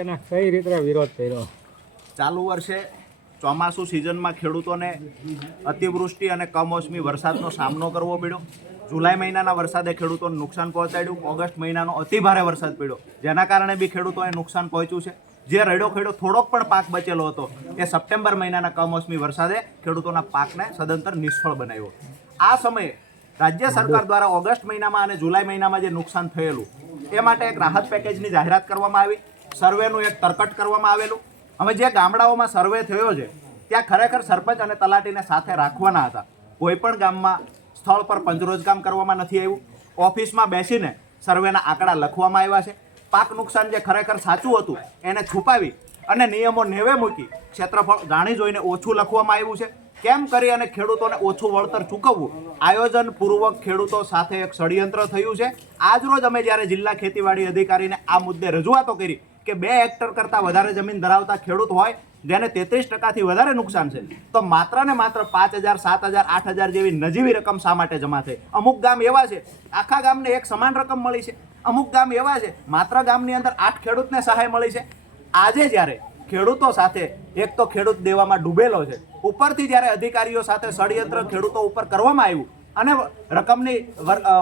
એના કઈ રીતે વિરોધ કર્યો? ચાલુ વર્ષે ચોમાસું સિઝનમાં ખેડૂતોને અતિવૃષ્ટિ અને કમોસમી વરસાદનો સામનો કરવો પડ્યો. જુલાઈ મહિનાના વરસાદે ખેડૂતોને નુકસાન પહોંચાડ્યું. ઓગસ્ટ મહિનાનો અતિભારે વરસાદ પડ્યો. જેના કારણે બી ખેડૂતોને નુકસાન પહોંચ્યું છે. જે રડ્યો ખેડો થોડોક પણ પાક બચેલો હતો એ સપ્ટેમ્બર મહિનાના કમોસમી વરસાદે ખેડૂતોના પાકને સદંતર નિષ્ફળ બનાવ્યો. આ સમયે રાજ્ય સરકાર દ્વારા ઓગસ્ટ મહિનામાં અને જુલાઈ મહિનામાં જે નુકસાન થયેલું, એ માટે એક રાહત પેકેજની જાહેરાત કરવામાં આવી. સર્વેનું એક તરકટ કરવામાં આવેલું. હવે જે ગામડાઓમાં સર્વે થયો છે, ત્યાં ખરેખર સરપંચ અને તલાટીને સાથે રાખવાના હતા. કોઈ પણ ગામમાં સ્થળ પર પંચરોજકામ કરવામાં નથી આવ્યું. ઓફિસમાં બેસીને સર્વેના આંકડા લખવામાં આવ્યા છે. પાક નુકસાન જે ખરેખર સાચું હતું, એને છુપાવી અને નિયમો નેવે મૂકી ક્ષેત્રફળ જાણી જોઈને ઓછું લખવામાં આવ્યું છે. કેમ કરી અને ખેડૂતોને ઓછું વળતર ચૂકવવું? આયોજનપૂર્વક ખેડૂતો સાથે એક ષડયંત્ર થયું છે. આજરોજ અમે જ્યારે જિલ્લા ખેતીવાડી અધિકારીને આ મુદ્દે રજૂઆતો કરી કે બે હેક્ટર કરતાં વધારે જમીન ધરાવતા ખેડૂત હોય, જેને તેત્રીસ ટકાથી વધારે નુકસાન છે. તો માત્ર ને માત્ર પાંચ હજાર, સાત હજાર, આઠ હજાર જેવી નજીવી રકમ શા માટે જમા થઈ? અમુક ગામ એવા છે, આખા ગામને એક સમાન રકમ મળી છે. અમુક ગામ એવા છે, માત્ર ગામની અંદર આઠ ખેડૂતને સહાય મળી છે. આજે જ્યારે ખેડૂતો સાથે, એક તો ખેડૂત દેવામાં ડૂબેલો છે, ઉપરથી જ્યારે અધિકારીઓ સાથે ષડયંત્ર ખેડૂતો ઉપર કરવામાં આવ્યું, અને રકમની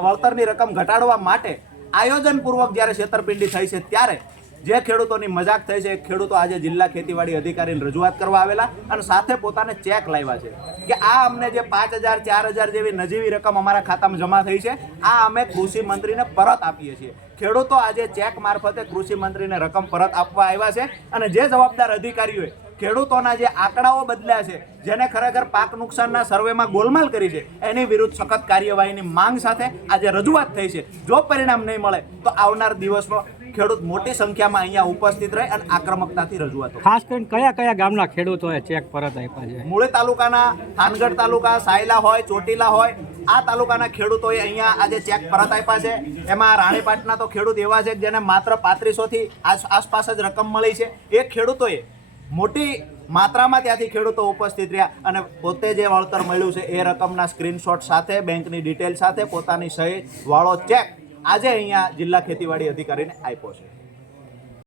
વળતરની રકમ ઘટાડવા માટે આયોજનપૂર્વક જ્યારે છેતરપિંડી થઈ છે, ત્યારે જે ખેડૂતોની મજાક થઈ છે, એ ખેડૂતો આજે જિલ્લા ખેતીવાડી અધિકારીને રજૂઆત કરવા આવેલા અને સાથે પોતાને ચેક લાવ્યા છે કે આ અમને જે પાંચ હજાર, ચાર હજાર જેવી નજીવી રકમ અમારા ખાતામાં જમા થઈ છે, આ અમે કૃષિ મંત્રીને પરત આપીએ છીએ. ખેડૂતો આજે ચેક મારફતે કૃષિ મંત્રીને રકમ પરત આપવા આવ્યા છે અને જે જવાબદાર અધિકારીઓએ ખેડૂતોના જે આંકડાઓ બદલ્યા છે, જેને ખરેખર પાક નુકસાનના સર્વેમાં ગોલમાલ કરી છે, એની વિરુદ્ધ સખત કાર્યવાહીની માંગ સાથે આજે રજૂઆત થઈ છે. જો પરિણામ નહીં મળે, તો આવનાર દિવસમાં ખેડૂત મોટી સંખ્યામાં અહીંયા ઉપસ્થિત રહે અને આક્રમકતાથી રજૂઆત ખાસ કરીને કયા કયા ગામના ખેડૂતોએ ચેક પરત આપ્યા છે? મૂળે તાલુકાના થાનગઢ તાલુકા સાયલા હોય ચોટીલા હોય આ તાલુકાના ખેડૂતોએ અહીંયા આજે ચેક પરત આપ્યા છે. એમાં રાણીપાટના તો ખેડૂત એવા છે જેને માત્ર પાંત્રીસોથી આસપાસ જ રકમ મળી છે. એ ખેડૂતોએ મોટી માત્રામાં ત્યાંથી ખેડૂતો ઉપસ્થિત રહ્યા અને પોતે જે વળતર મળ્યું છે એ રકમના સ્ક્રીનશોટ સાથે બેંકની ડિટેલ સાથે પોતાની સહી વાળો ચેક આજે અહીંયા જિલ્લા ખેતીવાડી અધિકારીને આપ્યો છે.